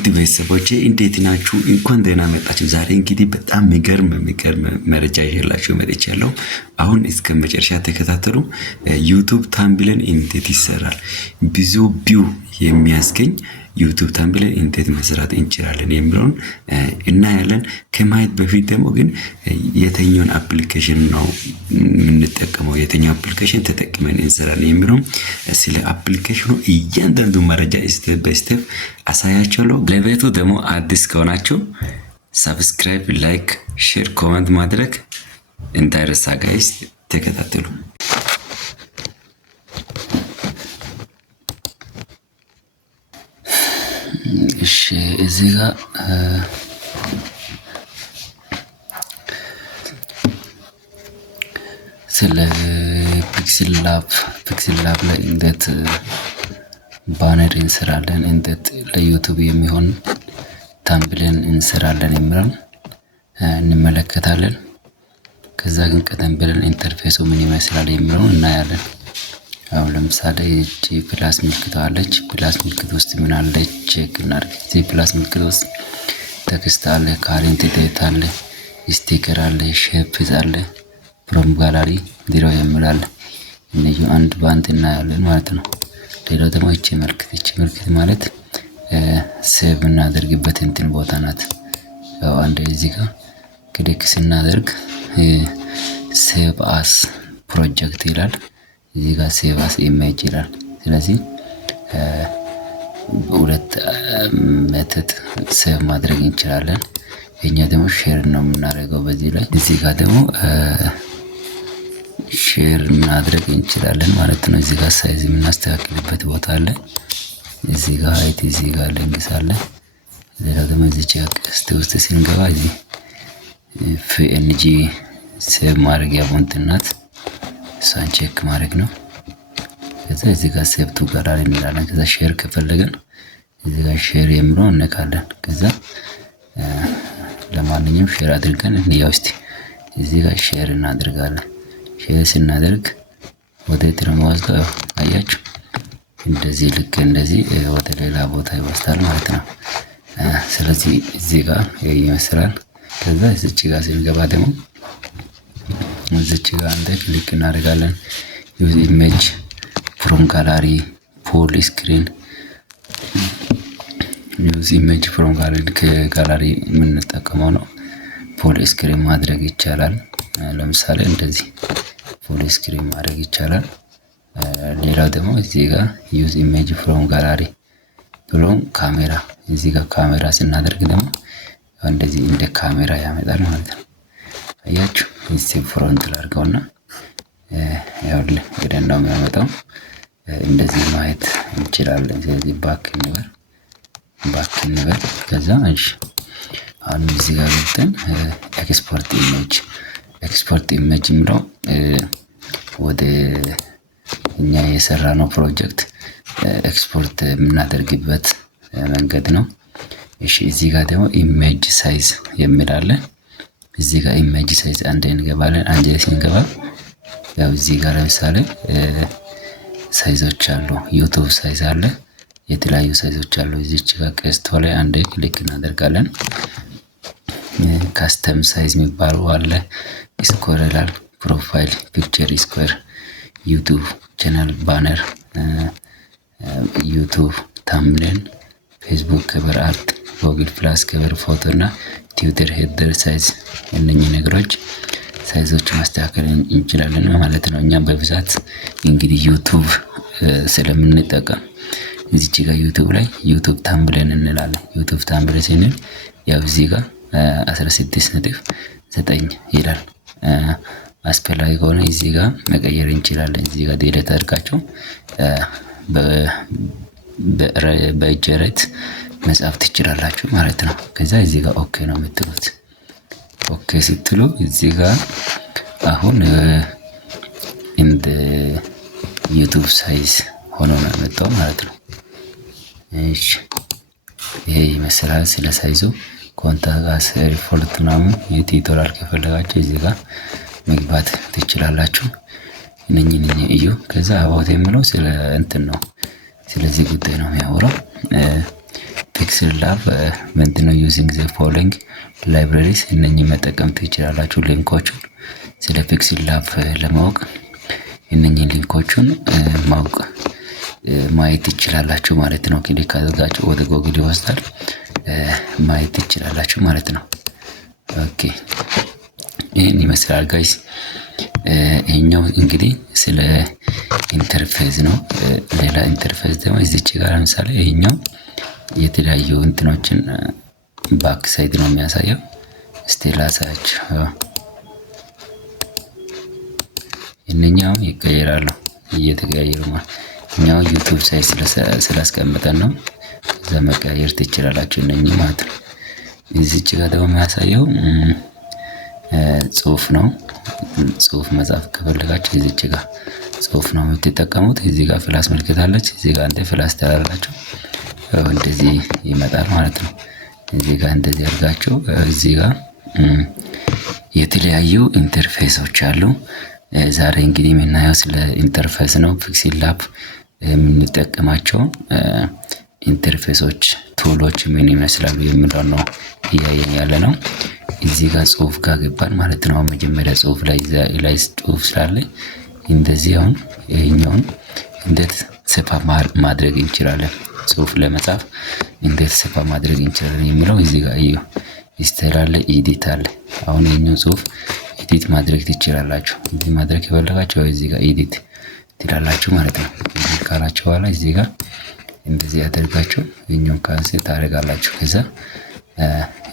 ውድ ቤተሰቦቼ እንዴት ናችሁ? እንኳን ደህና መጣችሁ። ዛሬ እንግዲህ በጣም የሚገርም መረጃ ይዤላችሁ መጥቻለሁ። አሁን እስከ መጨረሻ ተከታተሉ። ዩቲዩብ ታምብሌን እንዴት ይሰራል፣ ብዙ ቪው የሚያስገኝ ዩቲዩብ ታምብሌን እንዴት መስራት እንችላለን የሚለውን እናያለን። ከማየት በፊት ደግሞ ግን የትኛውን አፕሊኬሽን ነው የምንጠቀመው፣ የትኛው አፕሊኬሽን ተጠቅመን እንሰራለን የሚለውን ስለ አፕሊኬሽኑ እያንዳንዱ መረጃ ስቴፕ ባይ ስቴፕ አሳያችኋለሁ። ለቤቱ ደግሞ አዲስ ከሆናችሁ ሰብስክራይብ፣ ላይክ፣ ሼር፣ ኮሜንት ማድረግ እንዳይረሳ ጋይስ። ተከታተሉ። እሺ እዚህ ጋር ስለ ፒክስል ላብ ላይ እንዴት ባነር እንሰራለን፣ እንዴት ለዩቲዩብ የሚሆን ታምብሌን እንሰራለን የሚለውን እንመለከታለን። ከዛ ግን ቀደም ብለን ኢንተርፌሱ ምን ይመስላል የሚለውን እናያለን። አሁን ለምሳሌ እቺ ፕላስ ምልክት አለች። ፕላስ ምልክት ውስጥ ምን አለ ቼክ እናድርግ። እዚህ ፕላስ ምልክት ውስጥ ቴክስት አለ፣ ካረንት ዴት አለ፣ ስቲከር አለ፣ ሼፕስ አለ፣ ፍሮም ጋላሪ ዜሮ የሚል አለ። እነዚህ አንድ ባንድ እናያለን ማለት ነው። ሌላው ደግሞ እቺ ምልክት ማለት ሴቭ እናደርግበት እንትን ቦታ ናት። ያው አንድ እዚህ ጋር ክሊክ ስናደርግ ሴቭ አስ ፕሮጀክት ይላል። እዚህ ጋር ሴቭ አስ ኢሜጅ ይላል። ስለዚህ ሁለት ሜተድ ሴቭ ማድረግ እንችላለን። እኛ ደግሞ ሼር ነው የምናደርገው በዚህ ላይ። እዚህ ጋር ደግሞ ሼር ማድረግ እንችላለን ማለት ነው። እዚህ ጋር ሳይዝ የምናስተካክልበት ቦታ አለ። እዚህ ጋር ሃይት፣ እዚህ ጋር ሌንግዝ አለ። ሌላ ደግሞ እዚህ ቼክ ውስጥ ስንገባ እዚህ ፒኤንጂ ሴቭ ማድረጊያ ፎንት ናት። እሷን ቼክ ማድረግ ነው። ከዛ እዚህ ጋር ሴቭ ቱ ጋላሪ እንላለን። ከዛ ሼር ከፈለገን እዚህ ጋር ሼር የሚለውን እንነካለን። ከዛ ለማንኛውም ሼር አድርገን እንያው እስቲ። እዚህ ጋር ሼር እናደርጋለን። ሼር ስናደርግ ወደ ትረማውስታው አያችሁ፣ እንደዚህ ልክ እንደዚህ ወደ ሌላ ቦታ ይወስዳል ማለት ነው። ስለዚህ እዚህ ጋር ይመስላል። ከዛ እዚህ ጋር ስንገባ ደግሞ እዚች ጋር አንተ ክሊክ እናደርጋለን። ዩዝ ኢሜጅ ፍሮም ጋላሪ ፉል ስክሪን። ዩዝ ኢሜጅ ፍሮም ጋላሪ የምንጠቀመው ነው። ፉል ስክሪን ማድረግ ይቻላል። ለምሳሌ እንደዚህ ፉል ስክሪን ማድረግ ይቻላል። ሌላው ደግሞ እዚህ ጋር ዩዝ ኢሜጅ ፍሮም ጋላሪ ብሎ ካሜራ፣ እዚህ ጋር ካሜራ ስናደርግ ደግሞ እንደዚህ እንደ ካሜራ ያመጣል ማለት ነው። አያችሁ፣ እዚህ ፍሮንት ላድርገውና ያው ወደ ነው የሚያመጣው። እንደዚህ ማየት እንችላለን። ስለዚህ ባክ እንበል። ከዛ እሺ አሁን እዚህ ጋር ገብተን ኤክስፖርት ኢሜጅ የሚለው ወደ እኛ የሰራነው ፕሮጀክት ኤክስፖርት የምናደርግበት መንገድ ነው። እሺ እዚህ ጋር ደግሞ ኢሜጅ ሳይዝ የሚል አለ። እዚህ ጋር ኢሜጅ ሳይዝ አንዴ እንገባለን። አንዴ ስንገባ ያው እዚህ ጋር ለምሳሌ ሳይዞች አሉ። ዩቲዩብ ሳይዝ አለ፣ የተለያዩ ሳይዞች አሉ። እዚች ጋር ቀስቷ ላይ አንዴ ክሊክ እናደርጋለን። ካስተም ሳይዝ የሚባሉ አለ። ስኩዌር ይላል፣ ፕሮፋይል ፒክቸር ስኩዌር፣ ዩቲዩብ ቻናል ባነር፣ ዩቲዩብ ታምብሌን፣ ፌስቡክ ከቨር አርት፣ ጉግል ፕላስ ከቨር ፎቶ እና ትዊተር ሄደር ሳይዝ። እነኚህ ነገሮች ሳይዞች ማስተካከል እንችላለን ማለት ነው። እኛ በብዛት እንግዲህ ዩቲዩብ ስለምንጠቀም እዚች ጋር ዩቲዩብ ላይ ዩቲዩብ ታምብሌን እንላለን። ዩቲዩብ ታምብሌን ስንል ያው እዚህ ጋር 16.9 ይላል። አስፈላጊ ከሆነ እዚህ ጋር መቀየር እንችላለን። እዚህ ጋር ዲሌት አድርጋችሁ በእጅ ራይት መጻፍ ትችላላችሁ ማለት ነው። ከዛ እዚህ ጋር ኦኬ ነው የምትሉት። ኦኬ ስትሉ እዚህ ጋር አሁን እንደ ዩቲዩብ ሳይዝ ሆኖ ነው የመጣው ማለት ነው። እሺ ይሄ ይመስላል ስለ ሳይዙ። ኮንታክት ሪፖርት ምናምን የቲቶራል ከፈለጋችሁ እዚህ ጋር መግባት ትችላላችሁ። እነኚህ እዩ። ከዛ አባውት የሚለው ስለ እንትን ነው፣ ስለዚህ ጉዳይ ነው የሚያወራው። ፒክስል ላብ ምንድነው? ዩዚንግ ዘ ፎሎዊንግ ላይብራሪስ እነኚህ መጠቀም ትችላላችሁ። ሊንኮቹን ስለ ፒክስል ላብ ለማወቅ እነኚህ ሊንኮቹን ማየት ትችላላችሁ ማለት ነው። ክሊክ አድርጋችሁ ወደ ጎግል ይወስዳል፣ ማየት ትችላላችሁ ማለት ነው። ኦኬ ይህን ይመስላል ጋይስ። ይሄኛው እንግዲህ ስለ ኢንተርፌስ ነው። ሌላ ኢንተርፌስ ደግሞ እዚች ጋር ለምሳሌ ይሄኛው የተለያዩ እንትኖችን ባክ ሳይድ ነው የሚያሳየው። እስቲ ላሳያችሁ። እነኛው ይቀየራሉ፣ እየተቀያየሩ ማለት እኛው ዩቲዩብ ሳይት ስላስቀመጠን ነው። እዛ መቀያየር ትችላላችሁ እነኚህ ማለት ነው። እዚች ጋር ደግሞ የሚያሳየው ጽሁፍ ነው። ጽሁፍ መጻፍ ከፈለጋችሁ እዚች ጋር ጽሁፍ ነው የምትጠቀሙት። እዚህ ጋር ፍላስ ምልክት አለች። እዚህ ጋር እንደ ፍላስ ታላላችሁ እንደዚህ ይመጣል ማለት ነው። እዚህ ጋር እንደዚህ አድርጋችሁ እዚህ ጋር የተለያዩ ኢንተርፌሶች አሉ። ዛሬ እንግዲህ የምናየው ስለ ኢንተርፌስ ነው። ፒክስል ላብ የምንጠቀማቸው ኢንተርፌሶች ቱሎች ምን ይመስላሉ የሚለው ነው እያየን ያለ ነው። እዚህ ጋር ጽሁፍ ጋር ገባን ማለት ነው። መጀመሪያ ጽሁፍ ላይ ጽሁፍ ስላለ እንደዚህ አሁን ይሄኛውን እንዴት ሰፋ ማድረግ እንችላለን፣ ጽሁፍ ለመጻፍ እንዴት ሰፋ ማድረግ እንችላለን የሚለው እዚህ ጋር እዩ። ስታይል አለ፣ ኤዲት አለ። አሁን ይሄኛው ጽሁፍ ኤዲት ማድረግ ትችላላችሁ። ኤዲት ማድረግ ከፈለጋችሁ እዚህ ጋር ኤዲት ትላላችሁ ማለት ነው። ኤዲት ካላችሁ በኋላ እዚህ ጋር እንደዚህ ያደርጋችሁ ይሄኛውን ካንሰል ታደርጋላችሁ። ከዛ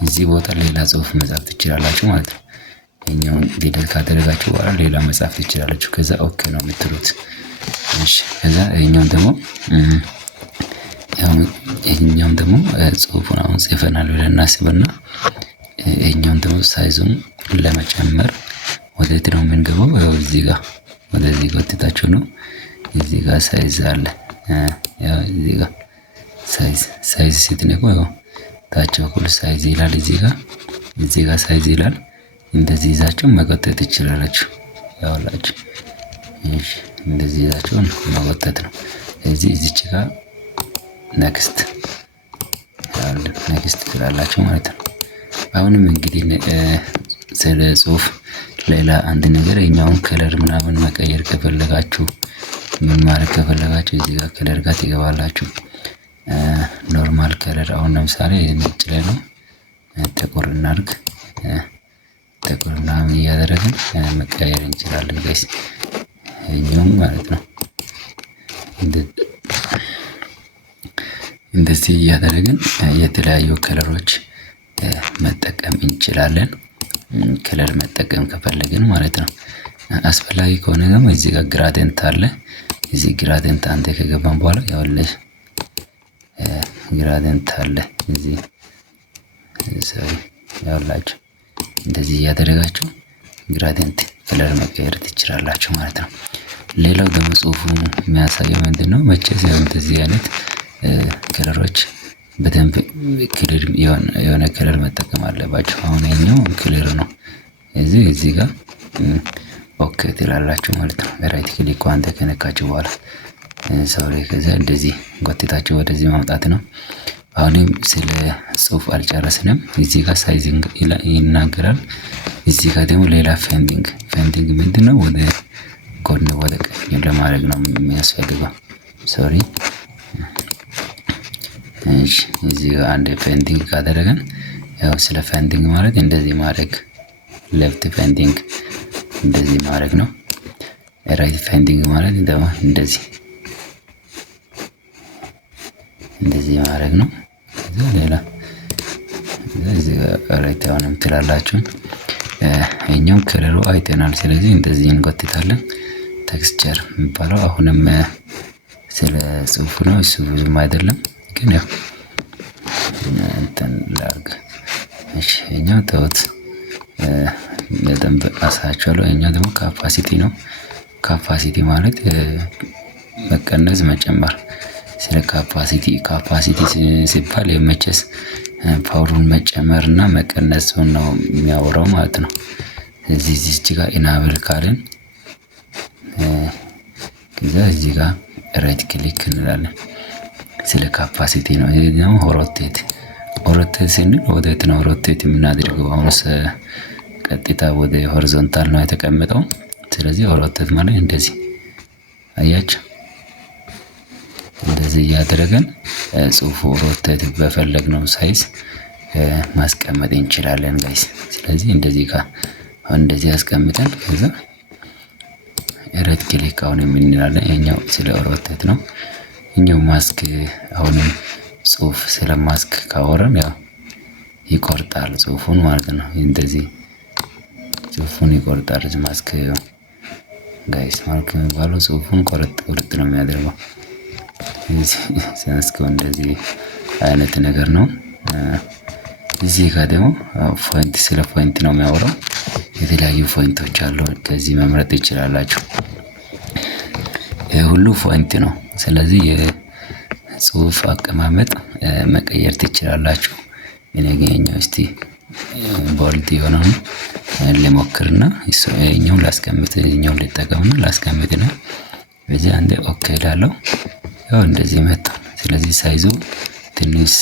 እዚህ ቦታ ሌላ ጽሁፍ መጻፍ ትችላላችሁ ማለት ነው። ይሄኛውን ዲሊት ካደረጋችሁ በኋላ ሌላ መጻፍ ትችላላችሁ። ከዛ ኦኬ ነው የምትሉት። እሺ ከዛ ይሄኛውን ደግሞ ጽሁፉን አሁን ጽፈናል ብለን እናስብና ይሄኛውን ደግሞ ሳይዙን ለመጨመር ወዴት ነው የምንገባው? እዚህ ጋር ወደዚህ ጎትታችሁ ነው። እዚህ ጋር ሳይዝ አለ። ያው እዚህ ጋር ሳይዝ ስትነኩ ያው ታች በኩል ሳይዝ ይላል። እዚህ ጋር ሳይዝ ይላል። እንደዚህ ይዛችሁ መጎተት ትችላላችሁ። ያውላችሁ እሺ፣ እንደዚህ ይዛችሁ መጎተት ነው። እዚች ጋር ኔክስት ትላላችሁ ማለት ነው። አሁንም እንግዲህ ስለ ጽሁፍ ሌላ አንድ ነገር የኛውን ከለር ምናምን መቀየር ከፈለጋችሁ ምን ማድረግ ከፈለጋችሁ እዚህ ጋር ከለር ጋር ትገባላችሁ። ኖርማል ከለር አሁን ለምሳሌ ነጭ ላይ ነው፣ ጥቁር እናድርግ። ጥቁር ምናምን እያደረግን መቀየር እንችላለን ጋይስ። ይሄኛውም ማለት ነው እንደዚህ እያደረግን የተለያዩ ከለሮች መጠቀም እንችላለን። ከለር መጠቀም ከፈለግን ማለት ነው። አስፈላጊ ከሆነ ደግሞ እዚህ ጋር ግራዲየንት አለ። እዚህ ግራዲየንት አንተ ከገባን በኋላ ያውልሽ ግራዲየንት አለ እዚህ ያውላችሁ እንደዚህ እያደረጋችሁ ግራዲየንት ከለር መቀየር ትችላላችሁ ማለት ነው። ሌላው ደግሞ ጽሁፉ የሚያሳየው ምንድነው? መቼስ ያው እንደዚህ አይነት ከለሮች በደንብ ክሊር የሆነ ከለር መጠቀም አለባችሁ። አሁን ይሄኛው ክሊር ነው። እዚህ ጋር ኦኬ ትላላችሁ ማለት ነው። ራይት ክሊክ አንተ ከነካችሁ በኋላ ሶሪ፣ ከዛ እንደዚህ ጎትታችሁ ወደዚህ ማምጣት ነው። አሁንም ስለ ጽሁፍ አልጨረስንም። እዚህ ጋር ሳይዚንግ ይናገራል። እዚህ ጋር ደግሞ ሌላ ፌንዲንግ ምንድነው? ወደ ጎን ወደ ቀኝ ለማድረግ ነው የሚያስፈልገው። ሶሪ እዚህ ጋር አንድ ፌንዲንግ ካደረገን ያው ስለ ፌንዲንግ ማለት እንደዚህ ማድረግ፣ ሌፍት ፌንዲንግ እንደዚህ ማድረግ ነው። ራይት ፌንዲንግ ማለት ደግሞ እንደዚህ ማድረግ ነው። ሌላ እዚህ ጋር ራይት አሁንም ትላላችሁ። እኛም ከለሩ አይተናል። ስለዚህ እንደዚህ እንጎትታለን። ቴክስቸር የሚባለው አሁንም ስለ ጽሁፉ ነው። እሱ ብዙም አይደለም ግን ያው እንትን ላርግ። እሺ እኛው ተውት፣ በደንብ አሳያችኋለሁ። እኛው ደግሞ ካፓሲቲ ነው። ካፓሲቲ ማለት መቀነስ መጨመር። ስለ ካፓሲቲ ሲባል የመቸስ ፓወሩን መጨመር እና መቀነስ ነው የሚያወራው ማለት ነው። እዚህ ጋር ኢናብል ካልን ከዛ እዚህ ጋር ራይት ክሊክ እንላለን። ስለ ካፓሲቲ ነው። ይሄኛው ሮቴት ስንል ወዴት ነው ሮቴት የምናደርገው? አሁንስ ቀጥታ ወደ ሆሪዞንታል ነው የተቀመጠው። ስለዚህ ሮቴት ማለት እንደዚህ አያችሁ፣ እንደዚህ እያደረገን ጽሁፉ ሮቴት በፈለግነው ሳይዝ ማስቀመጥ እንችላለን ጋይስ። ስለዚህ እንደዚህ እንደዚህ አስቀምጠን ከዛ ራይት ክሊክ አሁን የምንላለን። ይሄኛው ስለ ሮቴት ነው። እኛው ማስክ አሁንም ጽሁፍ ስለ ማስክ ካወራን ያው ይቆርጣል ጽሁፉን ማለት ነው። እንደዚህ ጽሁፉን ይቆርጣል ማስክ ጋይስ። ማስክ የሚባለው ጽሁፉን ቆርጥ ነው የሚያደርገው። ማስክ እንደዚህ አይነት ነገር ነው። እዚህ ጋር ደግሞ ፎንት ስለ ፎንት ነው የሚያወራው። የተለያዩ ፎንቶች አሉ፣ ከዚህ መምረጥ ይችላላችሁ። ይሄ ሁሉ ፎንት ነው። ስለዚህ የጽሁፍ አቀማመጥ መቀየር ትችላላችሁ። እኔ ግን እስቲ ቦልድ የሆነውን ልሞክርና ይሄኛውን ላስቀምጥ፣ ይሄኛውን ልጠቀምና ላስቀምጥና በዚህ አንዴ ኦኬ እላለሁ። ያው እንደዚህ መጣ። ስለዚህ ሳይዙ ትንሽ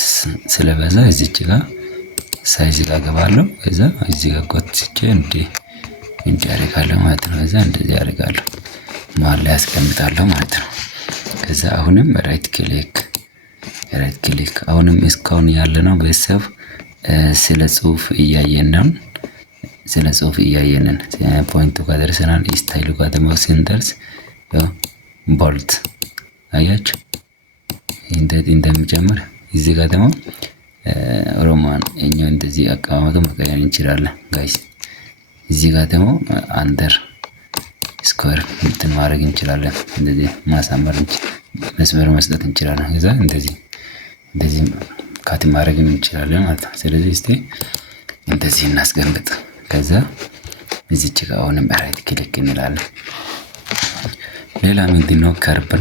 ስለበዛ እዚች ጋር ሳይዝ ጋር ገባለሁ። ከዛ እዚህ ጋር ጎትቼ እንዲህ አደርጋለሁ ማለት ነው። ከዛ እንደዚህ አደርጋለሁ፣ መሀል ላይ ያስቀምጣለሁ ማለት ነው። ከዛ አሁንም ራይት ክሊክ አሁንም እስካሁን ያለ ነው ቤተሰብ ስለ ጽሁፍ እያየንን ፖይንቱ ጋር ደርሰናል። ስታይሉ ጋር ደግሞ ስንደርስ ቦልት አያችሁ እንዴት እንደሚጀምር። እዚህ ጋር ደግሞ ሮማን እኛው እንደዚህ አቀማመጡ መቀየር እንችላለን ጋይስ። እዚህ ጋር ደግሞ አንደር ስኩዌር እንትን ማድረግ እንችላለን። እንደዚህ ማሳመር መስመር መስጠት እንችላለን። ከዛ እንደዚህ ካት ማድረግ እንችላለን ማለት ነው። ስለዚህ እስቲ እንደዚህ እናስቀምጥ። ከዛ እዚች ጋር አሁንም ራይት ክሊክ እንላለን። ሌላ ምንድነው? ከርብ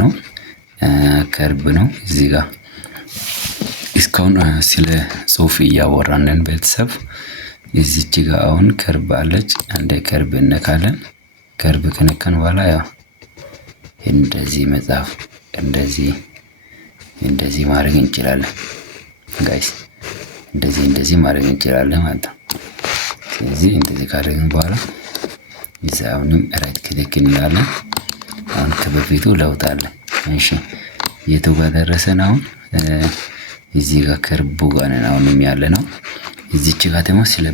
ነው። እዚህ ጋር እስካሁን ስለ ጽሁፍ እያወራንን ቤተሰብ እዚች ጋር አሁን ከርብ አለች። አንዴ ከርብ እነካለን። ከርብ ከነካን በኋላ ያው እንደዚህ መጻፍ እንደዚህ ማድረግ እንችላለን ጋይስ። እንደዚህ ማድረግ እንችላለን ማለት ነው። ስለዚህ እንደዚህ ካደረግን በኋላ እዚህ አሁንም ራይት ክሊክ እንላለን። አሁን ከበፊቱ ለውጥ አለ። እሺ የቱ ጋር ደረሰን? አሁን እዚህ ጋር ከርቡ ጋር ነን አሁንም ያለ ነው። እዚች ጋር ደግሞ ስለ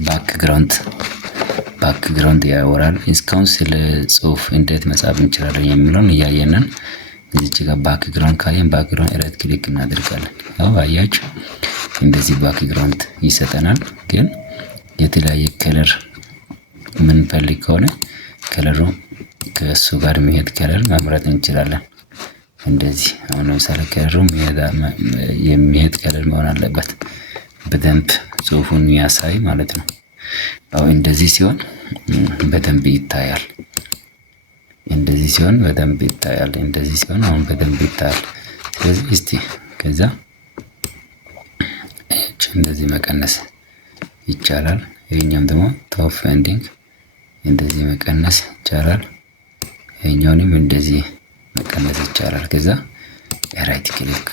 ባክግራውንድ ያወራል። እስካሁን ስለ ጽሁፍ እንዴት መጻፍ እንችላለን የሚለውን እያየንን እዚች ጋር ባክግራውንድ ካየን ባክግራውንድ ራይት ክሊክ እናደርጋለን። ያው አያችሁ እንደዚህ ባክግራውንድ ይሰጠናል። ግን የተለያየ ከለር ምንፈልግ ከሆነ ከለሩ ከእሱ ጋር የሚሄድ ከለር መምረጥ እንችላለን። እንደዚህ አሁን ለምሳሌ ከለሩ የሚሄድ ከለር መሆን አለበት፣ በደንብ ጽሁፉን የሚያሳይ ማለት ነው። አሁን እንደዚህ ሲሆን በደንብ ይታያል። እንደዚህ ሲሆን አሁን በደንብ ይታያል። ስለዚህ እስቲ ከዛ እንደዚህ መቀነስ ይቻላል። ይሄኛውም ደግሞ ቶፕ ኤንዲንግ እንደዚህ መቀነስ ይቻላል። ይሄኛውንም እንደዚህ መቀነስ ይቻላል። ከዛ ራይት ክሊክ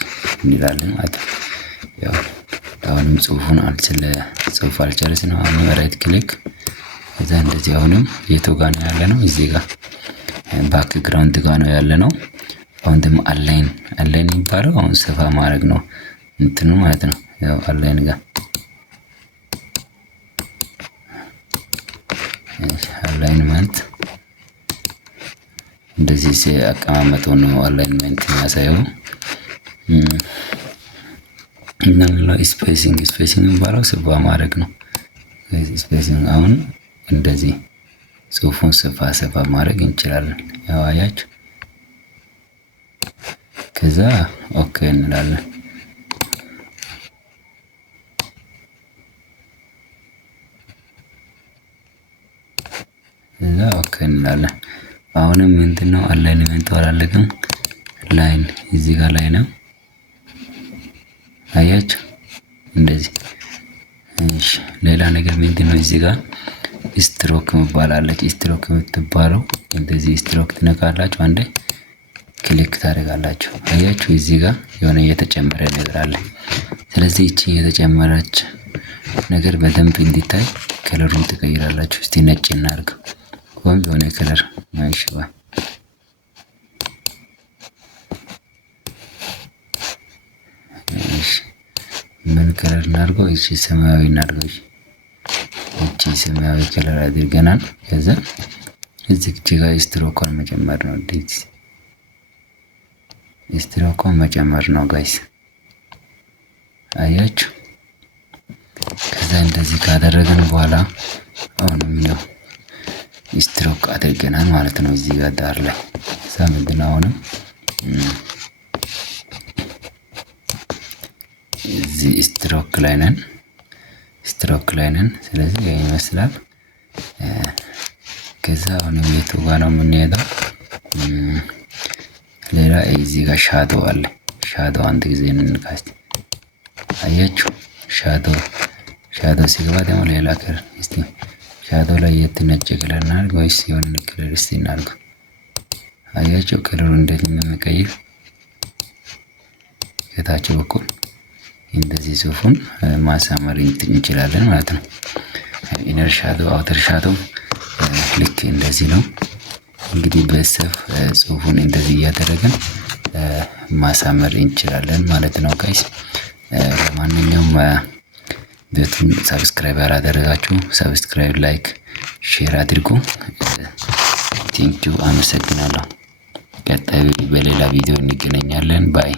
እንላለን ማለት ነው። ያው አሁንም ጽሁፉን ስለ ጽሁፍ አልጨረስንም። አሁንም ራይት ክሊክ ከዛ እንደዚህ አሁንም የቱ ጋር ነው ያለ ነው? እዚህ ጋር ባክግራውንድ ጋር ነው ያለ ነው። አሁን ደግሞ አላይን የሚባለው አሁን ሰፋ ማድረግ ነው እንትኑ ማለት ነው። ያው አላይን ጋር አላይንመንት እንደዚህ አቀማመጡ ነው አላይንመንት የሚያሳየው። እና ስፔሲንግ የሚባለው ሰፋ ማድረግ ነው። ስፔሲንግ አሁን እንደዚህ ጽሁፉን ሰፋ ማድረግ እንችላለን። ያው አያችሁ። ከዛ ኦኬ እንላለን። ከዛ ኦኬ እንላለን። አሁንም ምንድነው አላይንመንት አላለቅም። ላይን እዚህ ጋር ላይ ነው አያችሁ እንደዚህ። እሺ ሌላ ነገር ምንድነው? እዚህ ጋር ስትሮክ መባላለች። ስትሮክ የምትባለው እንደዚህ ስትሮክ ትነካላችሁ አንዴ። ክሊክ ታደርጋላችሁ። አያችሁ እዚህ ጋር የሆነ እየተጨመረ ነገር አለ። ስለዚህ እቺ የተጨመረች ነገር በደንብ እንዲታይ ከለሩን ትቀይራላችሁ። እስቲ ነጭ እናድርገው ወይም የሆነ ከለር ማይሽባ ምን ከለር እናድርገው? እቺ ሰማያዊ እናድርገው። እቺ ሰማያዊ ከለር አድርገናል። ከዛ እዚህ ጋር ስትሮኳን መጨመር ነው። እንደዚህ ስትሮኳን መጨመር ነው ጋይስ፣ አያችሁ። ከዛ እንደዚህ ካደረገን በኋላ አሁንም ነው ስትሮክ አድርገናል ማለት ነው እዚህ ጋር ዳር ላይ። ከዛ ምንድነው አሁንም እዚህ ስትሮክ ላይ ነን። ስለዚህ ይሄ ይመስላል። ከዛ አሁንም የቱ ጋር ነው የምንሄደው? ሌላ እዚህ ጋር ሻዶ አለ። ሻዶ አንድ ጊዜ እንንካስ። አያችሁ ሻዶ ሲገባ ደግሞ ሌላ ከለር። እስቲ ሻዶ ላይ ነጭ ከለር እናድርግ ወይስ የሆነ ከለር እስቲ እናድርግ። አያችሁ ከለሩ እንዴት እንደሚቀይር ከታች በኩል እንደዚህ ጽሁፉን ማሳመር እንችላለን ማለት ነው። ኢነር ሻዶ አውተር ሻዶ ልክ እንደዚህ ነው እንግዲህ። በሰፍ ጽሁፉን እንደዚህ እያደረግን ማሳመር እንችላለን ማለት ነው ጋይስ። ለማንኛውም ቤቱን ሰብስክራይብ ያላደረጋችሁ ሰብስክራይብ፣ ላይክ፣ ሼር አድርጉ። ቴንኪው፣ አመሰግናለሁ። ቀጣይ በሌላ ቪዲዮ እንገናኛለን። ባይ